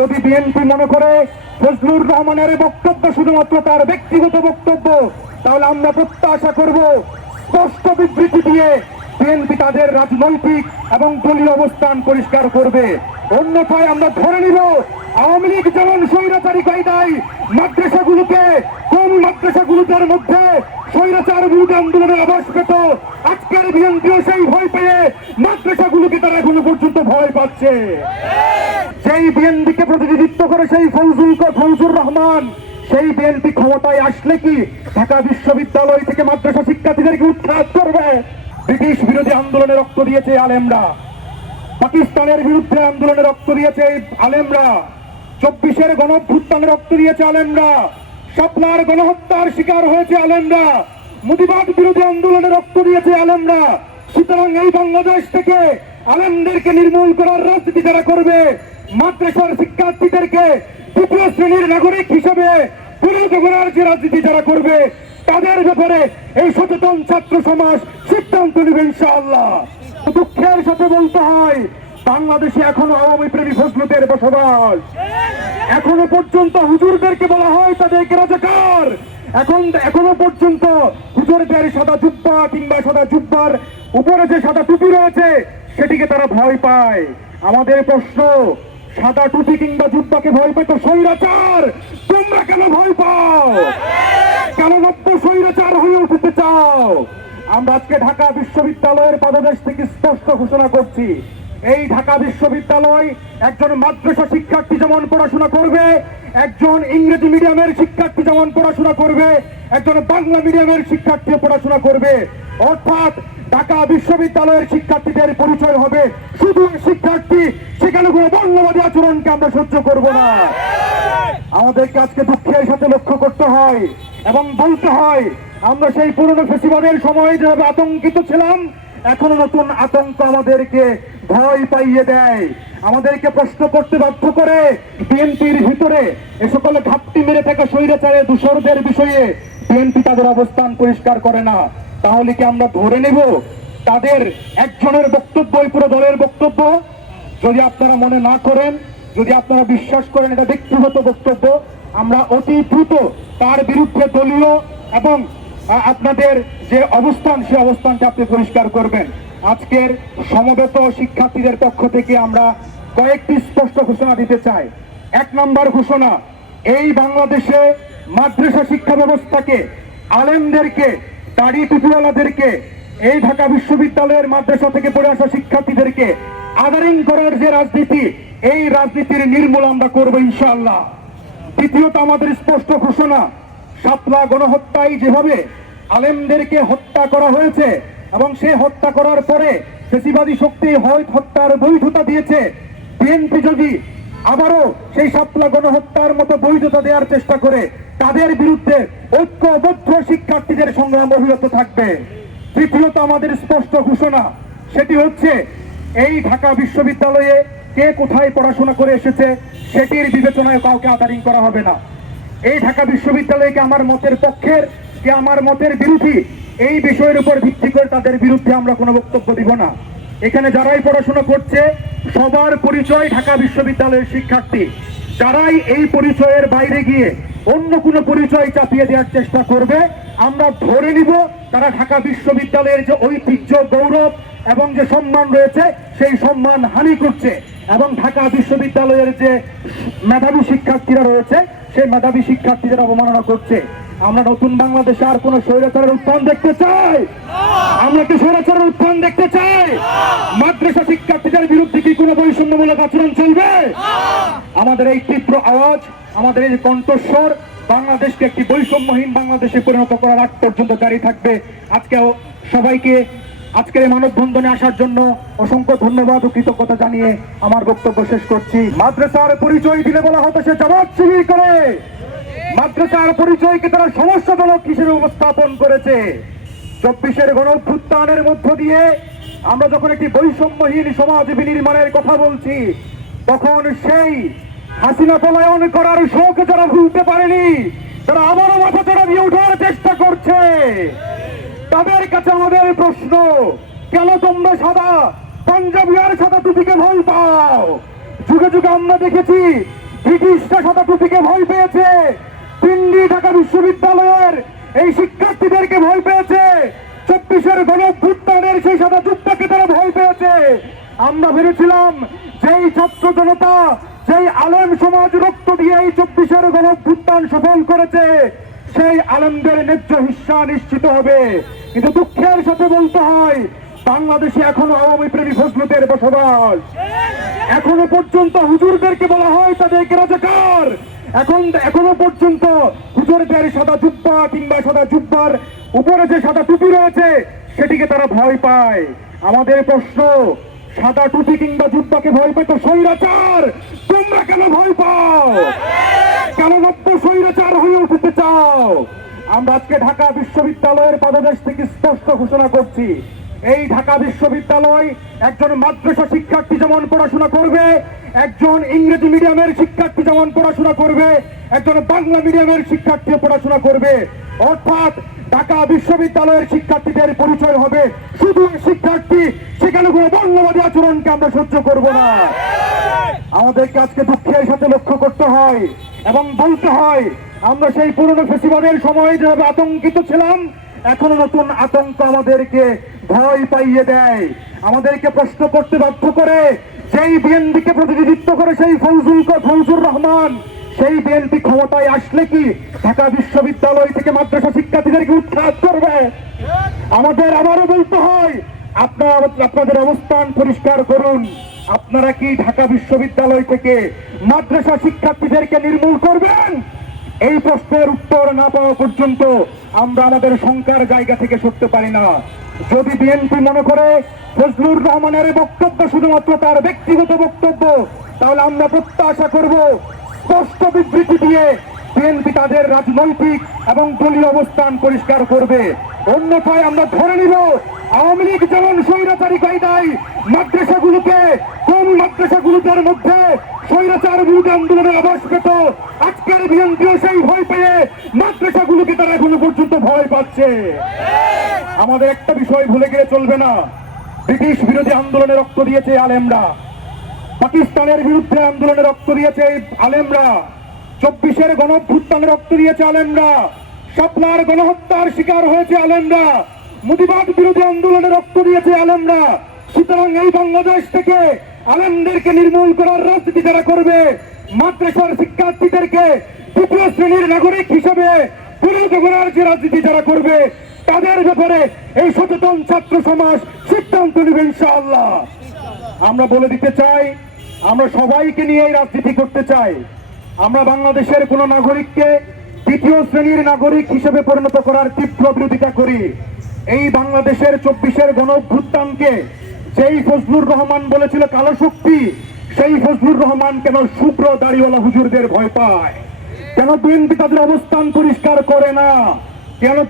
যদি বিএনপি মনে করে ফজলুর রহমানের বক্তব্য শুধুমাত্র তার ব্যক্তিগত বক্তব্য, তাহলে আমরা প্রত্যাশা করব স্পষ্ট বিবৃতি দিয়ে বিএনপি তাদের রাজনৈতিক এবং দলীয় অবস্থান পরিষ্কার করবে। অন্যথায় আমরা ধরে নিব, আওয়ামী লীগ যেমন স্বৈরাচারী কায়দায় মাদ্রাসাগুলোকে কোন মাদ্রাসাগুলোর মধ্যে স্বৈরাচার বিরোধী আন্দোলনের আবাস পেত, আজকের বিএনপিও সেই ভয় পেয়ে এখনও পর্যন্ত ভয় পাচ্ছে। সেই বিএনপিকে প্রতিনিধিত্ব করে সেই ফৌজুল ফৌজুর রহমান, সেই বিএনপি ক্ষমতায় আসলে কি ঢাকা বিশ্ববিদ্যালয় থেকে মাদ্রাসা শিক্ষার্থীদেরকে উৎখাত করবে? ব্রিটিশ বিরোধী আন্দোলনে রক্ত দিয়েছে আলেমরা। পাকিস্তানের বিরুদ্ধে আন্দোলনে রক্ত দিয়েছে আলেমরা। চব্বিশের গণভ্যুত্থানে রক্ত দিয়েছে আলেমরা। শাপলার গণহত্যার শিকার হয়েছে আলেমরা। মুদিবাদ বিরোধী আন্দোলনে রক্ত দিয়েছে আলেমরা। সুতরাং এই বাংলাদেশ থেকে আলেমদেরকে নির্মূল করার রাজনীতি যারা করবে, মাদ্রাসার শিক্ষার্থীদেরকে তৃতীয় শ্রেণির নাগরিক হিসেবে পরিণত করার যে রাজনীতি যারা করবে, তাদের ব্যাপারে এই সচেতন ছাত্র সমাজ সিদ্ধান্ত নেবে ইনশাআল্লাহ। দুঃখের সাথে বলতে হয়, বাংলাদেশে এখনও আওয়ামী প্রেমী ফজলুদের বসবাস। এখনও পর্যন্ত হুজুরদেরকে বলা হয় তাদেরকে রাজাকার। এখন, এখনও পর্যন্ত হুজুরদের সাদা জুব্বা কিংবা সাদা জুব্বার উপরে যে সাদা টুপি রয়েছে সেটিকে তারা ভয় পায়। আমাদের প্রশ্ন, সাদা টুপি কিংবা জুব্বাকে ভয় পায় তো স্বৈরাচার? তোমরা কেন ভয় পাও? কেন নব্য স্বৈরাচার হয়ে উঠতে চাও? আমরা আজকে ঢাকা বিশ্ববিদ্যালয়ের পদদেশ থেকে স্পষ্ট ঘোষণা করছি। এই ঢাকা বিশ্ববিদ্যালয় একজন মাদ্রাসা শিক্ষার্থী যেমন পড়াশোনা করবে, একজন ইংরেজি মিডিয়ামের শিক্ষার্থী যেমন পড়াশোনা করবে, একজন বাংলা মিডিয়ামের শিক্ষার্থী পড়াশোনা করবে। অর্থাৎ ঢাকা বিশ্ববিদ্যালয়ের শিক্ষার্থীদের পরিচয় হবে। শুধু শিক্ষার্থী, সেখানে কোনো বর্ণবাদী আচরণকে আমরা সহ্য করব না। আমাদেরকে আজকে দুঃখের সাথে লক্ষ্য করতে হয় এবং বলতে হয়, আমরা সেই পুরনো ফেসিবাদের সময় যেভাবে আতঙ্কিত ছিলাম, এখনও নতুন আতঙ্ক আমাদেরকে ভয় পাইয়ে দেয়। আমাদেরকে প্রশ্ন করতে বাধ্য করে বিএনপির ভিতরে এ সকল ঘাপটি মেরে থাকা স্বৈরাচারের দূষরদের বিষয়ে বিএনপি তাদের অবস্থান পরিষ্কার করে না। তাহলে কি আমরা ধরে নেব তাদের একজনের বক্তব্যই পুরো দলের বক্তব্য? যদি আপনারা মনে না করেন, যদি আপনারা বিশ্বাস করেন এটা ব্যক্তিগত বক্তব্য, আমরা অতি দ্রুত তার বিরুদ্ধে দলীয় এবং আপনাদের যে অবস্থান, সে অবস্থানটা আপনি পরিষ্কার করবেন। আজকের সমবেত শিক্ষার্থীদের পক্ষ থেকে আমরা কয়েকটি স্পষ্ট ঘোষণা দিতে চাই। এক নম্বর ঘোষণা, এই বাংলাদেশে মাদ্রাসা শিক্ষা ব্যবস্থাকে আলেমদেরকে দাড়ি টুপিওয়ালাদেরকে এই ঢাকা বিশ্ববিদ্যালয়ের মাদ্রাসা থেকে পড়ে আসা শিক্ষার্থীদেরকে আদারিং করার যে রাজনীতি, এই রাজনীতির নির্মূল আমরা করব ইনশাআল্লাহ। দ্বিতীয়ত আমাদের স্পষ্ট ঘোষণা সাতলা গণহত্যায় যেভাবে আলেমদেরকে হত্যা করা হয়েছে এবং সে হত্যা করার পরে ফেসিবাদী শক্তি হয় হত্যার বৈধতা দিয়েছে, বিএনপি যদি আবারও সেই সাতলা গণহত্যার মতো বৈধতা দেওয়ার চেষ্টা করে তাদের বিরুদ্ধে ঐক্যবদ্ধ শিক্ষার্থীদের সংগ্রাম অভিরত থাকবে। তৃতীয়ত আমাদের স্পষ্ট ঘোষণা, সেটি হচ্ছে এই ঢাকা বিশ্ববিদ্যালয়ে কে কোথায় পড়াশোনা করে এসেছে সেটির বিবেচনায় কাউকে আদারিং করা হবে না। এই ঢাকা বিশ্ববিদ্যালয়কে আমার মতের পক্ষের যে আমার মতের বিরোধী? এই বিষয়ের উপর ভিত্তি করে তাদের বিরুদ্ধে আমরা কোনো বক্তব্য দিব না। এখানে যারাই পড়াশোনা করছে, সবার পরিচয় ঢাকা বিশ্ববিদ্যালয়ের শিক্ষার্থী। যারাই এই পরিচয়ের বাইরে গিয়ে অন্য কোনো পরিচয় চাপিয়ে দেওয়ার চেষ্টা করবে। আমরা ধরে নিব তারা ঢাকা বিশ্ববিদ্যালয়ের যে ঐতিহ্য, গৌরব এবং যে সম্মান রয়েছে, সেই সম্মান হানি করছে এবং ঢাকা বিশ্ববিদ্যালয়ের যে মেধাবী শিক্ষার্থীরা রয়েছে, সেই মেধাবী শিক্ষার্থীদের অবমাননা করছে। আমরা নতুন বাংলাদেশে আর কোন স্বৈরাচারের উত্থান দেখতে চাই? আমরা কি স্বৈরাচারের উত্থান দেখতে চাই? মাদ্রাসা শিক্ষার্থীদের বিরুদ্ধে কি কোনো বৈষম্যমূলক আচরণ আমাদের এই তীব্র আওয়াজ, আমাদের এই কণ্ঠস্বর বাংলাদেশকে একটি বৈষম্যহীন বাংলাদেশে পরিণত করার আগ পর্যন্ত জারি থাকবে। আজকে সবাইকে আজকের এই মানববন্ধনে আসার জন্য অসংখ্য ধন্যবাদ ও কৃতজ্ঞতা জানিয়ে আমার বক্তব্য শেষ করছি। মাদ্রাসার পরিচয় দিলে বলা হতো সে জবাব শিবির করে। মাদ্রাসার পরিচয়কে তারা সমস্যাজনক হিসেবে উপস্থাপন করেছে। চব্বিশের গণ অভ্যুত্থানের মধ্য দিয়ে আমরা যখন একটি বৈষম্যহীন সমাজ বিনির্মাণের কথা বলছি, তখন সেই হাসিনা পলায়ন করার শোক যারা ভুলতে পারেনি, তারা আবারও মাথা চড়া দিয়ে ওঠার চেষ্টা করছে। তাদের কাছে আমাদের প্রশ্ন, কেন তোমরা সাদা পাঞ্জাবি আর সাদা টুপিকে ভয় পাও? যুগে যুগে আমরা দেখেছি ব্রিটিশরা সাদা টুপিকে ভয় পেয়েছে। দিল্লি, ঢাকা বিশ্ববিদ্যালয়ের এই শিক্ষার্থীদেরকে ভয় পেয়েছে। চব্বিশের গণভ্যুত্থানের সেই সাদা যুদ্ধকে তারা ভয় পেয়েছে। আমরা ভেবেছিলাম যেই ছাত্র জনতা যেই আলেম সমাজ রক্ত দিয়ে এই চব্বিশের গণভ্যুত্থান সফল করেছে, সেই আলেমদের ন্যায্য হিস্সা নিশ্চিত হবে। কিন্তু দুঃখের সাথে বলতে হয়, বাংলাদেশে এখনও আওয়ামী প্রেমী ফজলুদের বসবাস। এখনও পর্যন্ত হুজুরদেরকে বলা হয় তাদেরকে রাজাকার এখন, এখনও পর্যন্ত হুজুরদের সাদা জুব্বা কিংবা সাদা জুব্বার উপরে যে সাদা টুপি রয়েছে, সেটিকে তারা ভয় পায়। আমাদের প্রশ্ন সাদা টুপি কিংবা জুব্বাকে ভয় পায় তো স্বৈরাচার। তোমরা কেন ভয় পাও? কেন নব্য স্বৈরাচার হয়ে উঠতে চাও? আমরা আজকে ঢাকা বিশ্ববিদ্যালয়ের পদদেশ থেকে স্পষ্ট ঘোষণা করছি। এই ঢাকা বিশ্ববিদ্যালয় একজন মাদ্রাসা শিক্ষার্থী যেমন পড়াশোনা করবে, একজন ইংরেজি মিডিয়ামের শিক্ষার্থী যেমন পড়াশোনা করবে, একজন বাংলা মিডিয়ামের শিক্ষার্থী পড়াশোনা করবে। অর্থাৎ ঢাকা বিশ্ববিদ্যালয়ের শিক্ষার্থীদের পরিচয় হবে শুধু শিক্ষার্থী সেখানে কোনো বর্ণবাদী আচরণকে আমরা সহ্য করব না। আমাদেরকে আজকে দুঃখের সাথে লক্ষ্য করতে হয় এবং বলতে হয়, আমরা সেই পুরনো ফেসিবাদের সময় যেভাবে আতঙ্কিত ছিলাম, এখনও নতুন আতঙ্ক আমাদেরকে ভয় পাইয়ে দেয়। আমাদেরকে প্রশ্ন করতে বাধ্য করে সেই বিএনপিকে প্রতিনিধিত্ব করে সেই ফৌজুল ফৌজুর রহমান, সেই বিএনপি ক্ষমতায় আসলে কি ঢাকা বিশ্ববিদ্যালয় থেকে মাদ্রাসা শিক্ষার্থীদেরকে উৎখাত করবে? আমাদের আবারও বলতে হয় আপনারা, আপনাদের অবস্থান পরিষ্কার করুন। আপনারা কি ঢাকা বিশ্ববিদ্যালয় থেকে মাদ্রাসা শিক্ষার্থীদেরকে নির্মূল করবেন? এই প্রশ্নের উত্তর না পাওয়া পর্যন্ত আমরা আমাদের শঙ্কার জায়গা থেকে সরতে পারি না। যদি বিএনপি মনে করে ফজলুর রহমানের বক্তব্য শুধুমাত্র তার ব্যক্তিগত বক্তব্য, তাহলে আমরা প্রত্যাশা করব, স্পষ্ট বিবৃতি দিয়ে বিএনপি তাদের রাজনৈতিক এবং দলীয় অবস্থান পরিষ্কার করবে। অন্যথায় আমরা ধরে নিব আওয়ামী লীগ যেমন স্বৈরাচারী কায়দায় মাদ্রাসাগুলোকে কোন মাদ্রাসাগুলোদের মধ্যে স্বৈরাচার বিরোধী আন্দোলনের আবাস পেত, আজকের বিএনপিও সেই ভয় পেয়ে মাদ্রাসাগুলোকে তারা এখনও পর্যন্ত ভয় পাচ্ছে। আমাদের একটা বিষয় ভুলে গেলে চলবে না। ব্রিটিশ বিরোধী আন্দোলনে রক্ত দিয়েছে আলেমরা। পাকিস্তানের বিরুদ্ধে আন্দোলনে রক্ত দিয়েছে আলেমরা। চব্বিশের গণভ্যুত্থানে রক্ত দিয়েছে আলেমরা। শাপলার গণহত্যার শিকার হয়েছে আলেমরা। মুদিবাদ বিরোধী আন্দোলনে রক্ত দিয়েছে আলেমরা। সুতরাং এই বাংলাদেশ থেকে আলেমদেরকে নির্মূল করার রাজনীতি যারা করবে, মাদ্রাসার শিক্ষার্থীদেরকে তৃতীয় শ্রেণির নাগরিক হিসেবে পরিণত করার যে রাজনীতি যারা করবে, তাদের ব্যাপারে এই সচেতন ছাত্র সমাজ সিদ্ধান্ত নেবে ইনশাআল্লাহ। আমরা বলে দিতে চাই, আমরা সবাইকে নিয়ে এই রাজনীতি করতে চাই। আমরা বাংলাদেশের কোন নাগরিককে দ্বিতীয় শ্রেণির নাগরিক হিসেবে পরিণত করার তীব্র বিরোধিতা করি। এই বাংলাদেশের চব্বিশের গণ অভ্যুত্থানকে যেই ফজলুর রহমান বলেছিল কালো শক্তি, সেই ফজলুর রহমান কেন শুভ্র দাড়িওয়ালা হুজুরদের ভয় পায়? কেন বিএনপি তাদের অবস্থান পরিষ্কার করে না? কেন